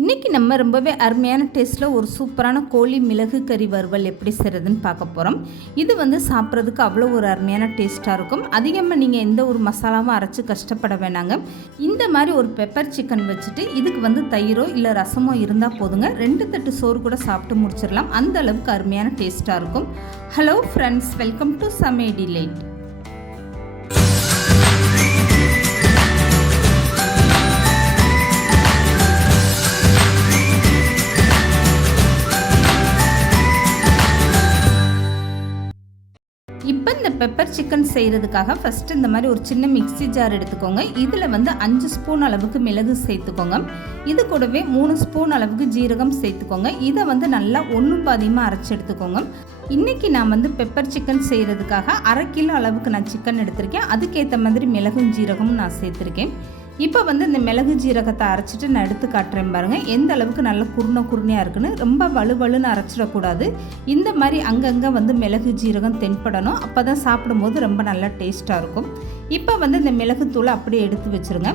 இன்றைக்கி நம்ம ரொம்பவே அருமையான டேஸ்ட்டில் ஒரு சூப்பரான கோழி மிளகு கறி வறுவல் எப்படி செய்கிறதுன்னு பார்க்க போகிறோம். இது சாப்பிட்றதுக்கு அவ்வளோ ஒரு அருமையான டேஸ்ட்டாக இருக்கும். அதிகமாக நீங்கள் எந்த ஒரு மசாலாவும் அரைச்சி கஷ்டப்பட வேணாங்க. இந்த மாதிரி ஒரு பெப்பர் சிக்கன் வச்சுட்டு இதுக்கு தயிரோ இல்லை ரசமோ இருந்தால் போதுங்க. 2 தட்டு சோறு கூட சாப்பிட்டு முடிச்சிடலாம். அந்த அளவுக்கு அருமையான டேஸ்ட்டாக இருக்கும். ஹலோ ஃப்ரெண்ட்ஸ், வெல்கம் டு சமையல் டிலைட். இப்போ இந்த பெப்பர் சிக்கன் செய்கிறதுக்காக ஃபஸ்ட்டு இந்த மாதிரி ஒரு சின்ன மிக்ஸி ஜார் எடுத்துக்கோங்க. இதில் 5 ஸ்பூன் அளவுக்கு மிளகு சேர்த்துக்கோங்க. இது கூடவே 3 ஸ்பூன் அளவுக்கு ஜீரகம் சேர்த்துக்கோங்க. இதை நல்லா ஒன்றும் பாதியமாக அரைச்சி எடுத்துக்கோங்க. இன்றைக்கி நான் பெப்பர் சிக்கன் செய்கிறதுக்காக 1/2 கிலோ அளவுக்கு நான் சிக்கன் எடுத்திருக்கேன். அதுக்கேற்ற மாதிரி மிளகும் ஜீரகமும் நான் சேர்த்துருக்கேன். இப்போ இந்த மிளகு ஜீரகத்தை அரைச்சிட்டு நான் எடுத்து காட்டுறேன் பாருங்கள். எந்த அளவுக்கு நல்ல குருணையாக இருக்குன்னு. ரொம்ப வலுவலுன்னு அரைச்சிடக்கூடாது. இந்த மாதிரி அங்கங்கே மிளகு ஜீரகம் தென்படணும். அப்போ தான் சாப்பிடும்போது ரொம்ப நல்லா டேஸ்ட்டாக இருக்கும். இப்போ இந்த மிளகுத்தூளை அப்படியே எடுத்து வச்சுருங்க.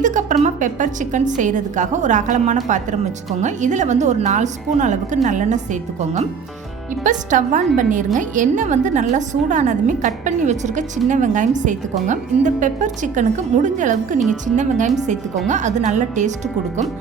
இதுக்கப்புறமா பெப்பர் சிக்கன் செய்கிறதுக்காக ஒரு அகலமான பாத்திரம் வச்சுக்கோங்க. இதில் ஒரு 4 ஸ்பூன் அளவுக்கு நல்லெண்ணெய் சேர்த்துக்கோங்க. இப்போ ஸ்டவ் ஆன் பண்ணிடுங்க. எண்ணெய் நல்லா சூடானதுமே கட் பண்ணி வச்சுருக்க சின்ன வெங்காயம் சேர்த்துக்கோங்க. இந்த பெப்பர் சிக்கனுக்கு முடிஞ்ச அளவுக்கு நீங்கள் சின்ன வெங்காயம் சேர்த்துக்கோங்க. அது நல்ல டேஸ்ட்டு கொடுக்கும்.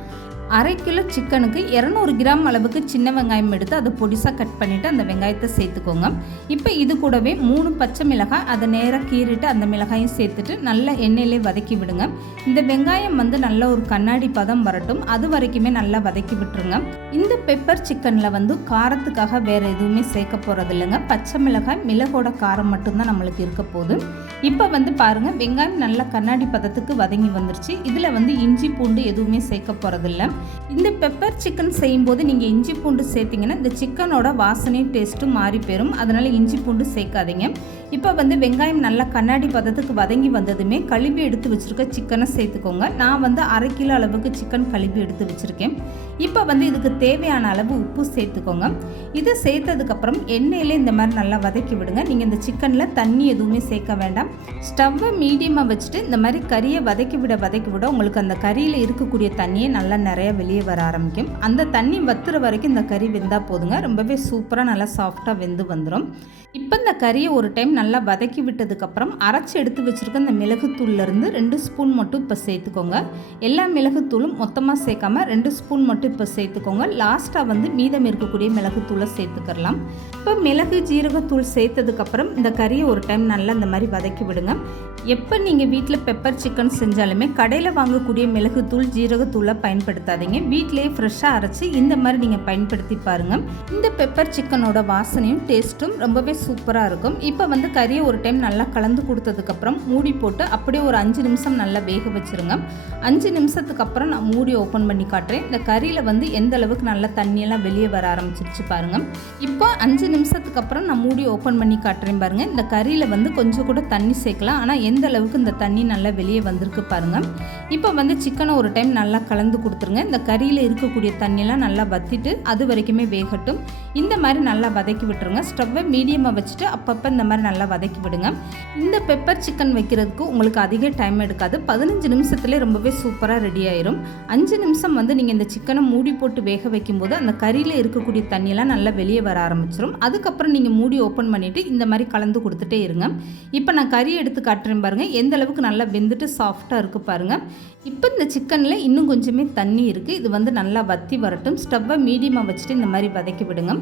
1/2 கிலோ சிக்கனுக்கு 200 கிராம் அளவுக்கு சின்ன வெங்காயம் எடுத்து அதை பொடிசாக கட் பண்ணிவிட்டு அந்த வெங்காயத்தை சேர்த்துக்கோங்க. இப்போ இது கூடவே 3 பச்சை மிளகாய் அதை நேராக கீறிட்டு அந்த மிளகாயும் சேர்த்துட்டு நல்லா எண்ணெயிலே வதக்கி விடுங்க. இந்த வெங்காயம் நல்ல ஒரு கண்ணாடி பதம் வரட்டும். அது வரைக்குமே நல்லா வதக்கி விட்டுருங்க. இந்த பெப்பர் சிக்கனில் காரத்துக்காக வேறு எதுவுமே சேர்க்க போகிறது இல்லைங்க. பச்சை மிளகாய் மிளகோட காரம் மட்டும்தான் நம்மளுக்கு இருக்க போகுது. இப்போ பாருங்கள், வெங்காயம் நல்லா கண்ணாடி பதத்துக்கு வதங்கி வந்துருச்சு. இதில் இஞ்சி பூண்டு எதுவுமே சேர்க்க போகிறதில்ல. இந்த பெப்பர் சிக்கன் செய்யும்போது நீங்கள் இஞ்சி பூண்டு சேர்த்திங்கன்னா இந்த சிக்கனோட வாசனையும் டேஸ்ட்டும் மாறி போயிடும். அதனால் இஞ்சி பூண்டு சேர்க்காதீங்க. இப்போ வெங்காயம் நல்லா கண்ணாடி பதத்துக்கு வதங்கி வந்ததுமே கழுவி எடுத்து வச்சுருக்க சிக்கனை சேர்த்துக்கோங்க. நான் 1/2 கிலோ அளவுக்கு சிக்கன் கழுவி எடுத்து வச்சுருக்கேன். இப்போ இதுக்கு தேவையான அளவு உப்பு சேர்த்துக்கோங்க. இதை சேர்த்ததுக்கப்புறம் எண்ணெயில் இந்த மாதிரி நல்லா வதக்கி விடுங்க. நீங்கள் இந்த சிக்கனில் தண்ணி எதுவுமே சேர்க்க வேண்டாம். ஸ்டவ்வை மீடியமாக வச்சுட்டு இந்த மாதிரி கறியை வதக்கி விட உங்களுக்கு அந்த கறியில் இருக்கக்கூடிய தண்ணியை நல்லா நிறைய வெளியே வர ஆரம்பிக்கும். அந்த தண்ணி வத்துற வரைக்கும் இந்த கறி வெந்தால் போதுங்க. ரொம்பவே சூப்பராக நல்லா சாஃப்டாக வெந்து வந்துடும். இப்போ இந்த கறியை ஒரு டைம் நல்லா வதக்கி விட்டதுக்கப்புறம் அரைச்சி எடுத்து வச்சுருக்க இந்த மிளகுத்தூள்லேருந்து 2 ஸ்பூன் மட்டும் இப்போ சேர்த்துக்கோங்க. எல்லா மிளகுத்தூளும் மொத்தமாக சேர்க்காம 2 ஸ்பூன் மட்டும் இப்போ சேர்த்துக்கோங்க. லாஸ்ட்டாக மீதம் இருக்கக்கூடிய மிளகுத்தூளை சேர்த்துக்கலாம். இப்போ மிளகு ஜீரகத்தூள் சேர்த்ததுக்கப்புறம் இந்த கறியை ஒரு டைம் நல்லா இந்த மாதிரி வதக்கி விடுங்க. எப்போ நீங்கள் வீட்டில் பெப்பர் சிக்கன் செஞ்சாலுமே கடையில் வாங்கக்கூடிய மிளகுத்தூள் ஜீரகத்தூளை பயன்படுத்தாதீங்க. வீட்டிலேயே ஃப்ரெஷ்ஷாக அரைச்சி இந்த மாதிரி நீங்கள் பயன்படுத்தி பாருங்கள். இந்த பெப்பர் சிக்கனோட வாசனையும் டேஸ்ட்டும் ரொம்பவே சூப்பராக இருக்கும். இப்போ கறியை ஒரு டைம் நல்லா கலந்து கொடுத்ததுக்கப்புறம் மூடி போட்டு அப்படியே ஒரு 5 நிமிஷம் நல்லா வேக வச்சுருங்க. 5 நிமிஷத்துக்கு அப்புறம் நான் மூடி ஓப்பன் பண்ணி காட்டுறேன். இந்த கறியில் எந்த அளவுக்கு நல்லா தண்ணியெல்லாம் வெளியே வர ஆரம்பிச்சிருச்சு பாருங்கள். இப்போ 5 நிமிஷத்துக்கு அப்புறம் நான் மூடி ஓப்பன் பண்ணி காட்டுறேன் பாருங்கள். இந்த கறியில் கொஞ்சம் கூட தண்ணி சேர்க்கலாம். ஆனால் எந்த அளவுக்கு இந்த தண்ணி நல்லா வெளியே வந்திருக்கு பாருங்கள். இப்போ சிக்கனை ஒரு டைம் நல்லா கலந்து கொடுத்துருங்க. இந்த கறியில் இருக்கக்கூடிய தண்ணியெல்லாம் நல்லா வற்றிட்டு அது வரைக்குமே வேகட்டும். இந்த மாதிரி நல்லா வதக்கி விட்டுருங்க. ஸ்டவ்வை மீடியமாக வச்சுட்டு அப்பப்போ இந்த மாதிரி நல்லா வதக்கி விடுங்க. இந்த பெப்பர் சிக்கன் வைக்கிறதுக்கு உங்களுக்கு அதிக டைம் எடுக்காது. 15 நிமிஷத்துலேயே ரொம்பவே சூப்பராக ரெடி ஆயிரும். 5 நிமிஷம் நீங்கள் இந்த சிக்கனை மூடி போட்டு வேக வைக்கும்போது அந்த கறியில் இருக்கக்கூடிய தண்ணியெல்லாம் நல்லா வெளியே வர ஆரம்பிச்சிடும். அதுக்கப்புறம் நீங்கள் மூடி ஓப்பன் பண்ணிவிட்டு இந்த மாதிரி கலந்து கொடுத்துட்டே இருங்க. இப்போ நான் கறி எடுத்து காட்டுறேன் பாருங்கள். எந்த அளவுக்கு நல்லா வெந்துட்டு சாஃப்டாக இருக்குது பாருங்கள். இப்போ இந்த சிக்கனில் இன்னும் கொஞ்சமே தண்ணி இருக்குது. இது நல்லா வற்றி வரட்டும். ஸ்டவ்வை மீடியமாக வச்சுட்டு இந்த மாதிரி வதக்கி விடுங்க.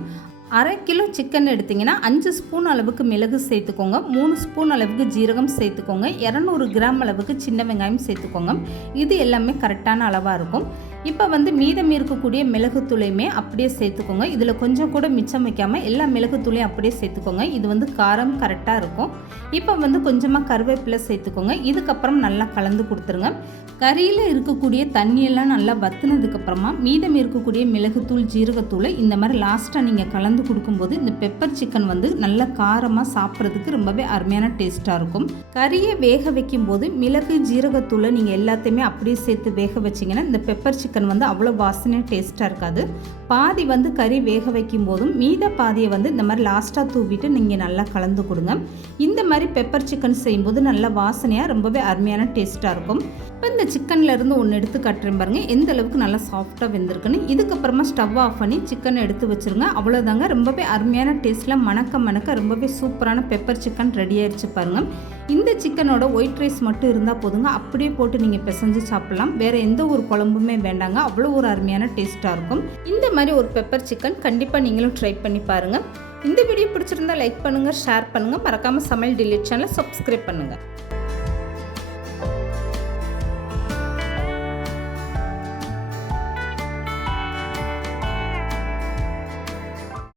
1/2 கிலோ சிக்கன் எடுத்திங்கன்னா 5 ஸ்பூன் அளவுக்கு மிளகு சேர்த்துக்கோங்க. 3 ஸ்பூன் அளவுக்கு ஜீரகம் சேர்த்துக்கோங்க. 200 கிராம் அளவுக்கு சின்ன வெங்காயம் சேர்த்துக்கோங்க. இது எல்லாமே கரெக்டான அளவாக இருக்கும். இப்போ மீதம் இருக்கக்கூடிய மிளகுத்தூளையுமே அப்படியே சேர்த்துக்கோங்க. இதில் கொஞ்சம் கூட மிச்சம் வைக்காமல் எல்லா மிளகுத்தூளையும் அப்படியே சேர்த்துக்கோங்க. இது காரம் கரெக்டாக இருக்கும். இப்போ கொஞ்சமாக கருவேப்பிலை சேர்த்துக்கோங்க. இதுக்கப்புறம் நல்லா கலந்து கொடுத்துருங்க. கறியில் இருக்கக்கூடிய தண்ணியெல்லாம் நல்லா வற்றினதுக்கப்புறமா மீதம் இருக்கக்கூடிய மிளகுத்தூள் ஜீரகத்தூளை இந்த மாதிரி லாஸ்ட்டாக நீங்கள் கலந்து கலந்து கொடுக்கும்போது இந்த பெப்பர் சிக்கன் வந்து நல்ல காரமாக சாப்பிட்றதுக்கு ரொம்பவே அருமையான டேஸ்ட்டாக இருக்கும். கறியை வேக வைக்கும் போது மிளகு ஜீரகத்தூளை நீங்கள் எல்லாத்தையுமே அப்படியே சேர்த்து வேக வச்சிங்கன்னா இந்த பெப்பர் சிக்கன் வந்து அவ்வளோ வாசனையாக டேஸ்ட்டாக இருக்காது. பாதி வந்து கறி வேக வைக்கும் போதும் மீத பாதியை வந்து இந்த மாதிரி லாஸ்ட்டாக தூவிட்டு நீங்கள் நல்லா கலந்து கொடுங்க. இந்த மாதிரி பெப்பர் சிக்கன் செய்யும்போது நல்ல வாசனையாக ரொம்பவே அருமையான டேஸ்ட்டாக இருக்கும். இப்போ இந்த சிக்கன்லேருந்து ஒன்று எடுத்து காட்டுறேன் பாருங்கள், எந்த அளவுக்கு நல்லா சாஃப்டாக வெந்திருக்குன்னு. இதுக்கப்புறமா ஸ்டவ் ஆஃப் பண்ணி சிக்கனை எடுத்து வச்சுருங்க. அவ்வளோதாங்க, ரொம்பவே அருமையான டேஸ்ட்டில் மணக்க ரொம்பவே சூப்பரான பெப்பர் சிக்கன் ரெடி ஆயிடுச்சு பாருங்கள். இந்த சிக்கனோட ஒயிட் ரைஸ் மட்டும் இருந்தால் போதுங்க, அப்படியே போட்டு நீங்கள் பிசைஞ்சு சாப்பிட்லாம். வேறு எந்த ஒரு குழம்புமே வேண்டாங்க, அவ்வளோ ஒரு அருமையான டேஸ்ட்டாக இருக்கும். இந்த மாதிரி ஒரு பெப்பர் சிக்கன் கண்டிப்பாக நீங்களும் ட்ரை பண்ணி பாருங்கள். இந்த வீடியோ பிடிச்சிருந்தா லைக் பண்ணுங்கள், ஷேர் பண்ணுங்கள், மறக்காமல் சமையல் டிலீட் சேனலை சப்ஸ்கிரைப் பண்ணுங்கள்.